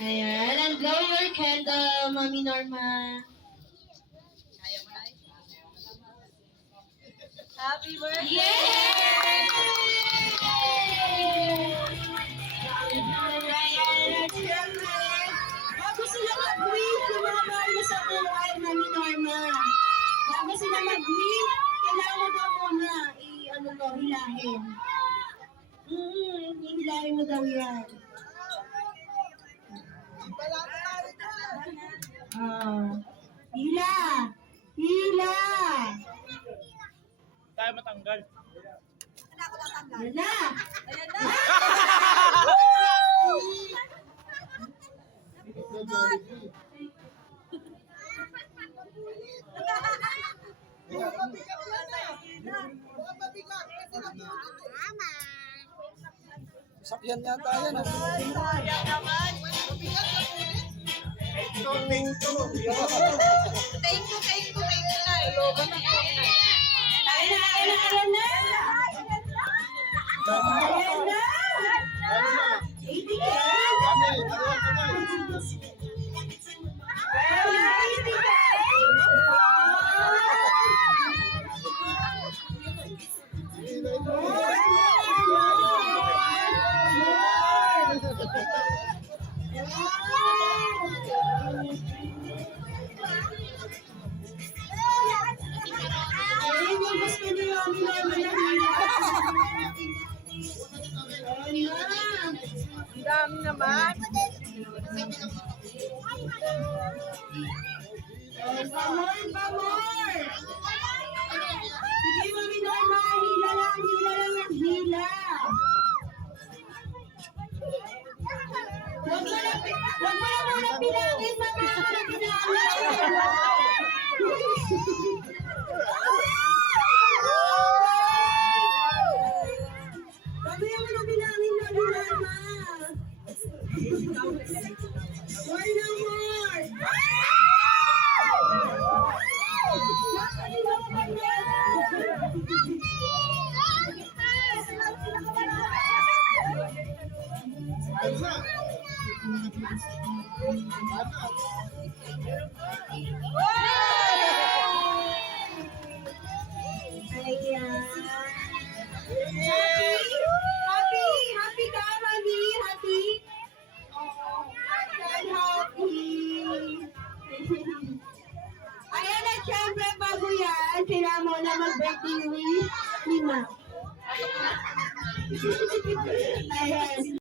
Ayan, and blow your candle, Mami Norma. Happy birthday! Yay! Bago sila mag-wave, yung mga bahay na sa buhay, Mami Norma. Bago sila mag-wave, kailangan mo daw muna hilahin. Hilahin mo daw yan. Hila! Hila! Tayo matanggal. Yan na! Ayan na! Sakyan yata yan. Sayang naman! Thank you na. Iloban na. Ayan na! Ayan na! Ang dami naman. Pamor! Sige, Mami Norma, hila lang ang hila. Huwag mo na muna bilangin, mga Mamaya mo na bilangin, Mami Norma. More na more! Happy ka, Mami? Happy? Happy. Ayan at syempre, bago yan, sila muna mag-birthday wish ni Ma. Ayan.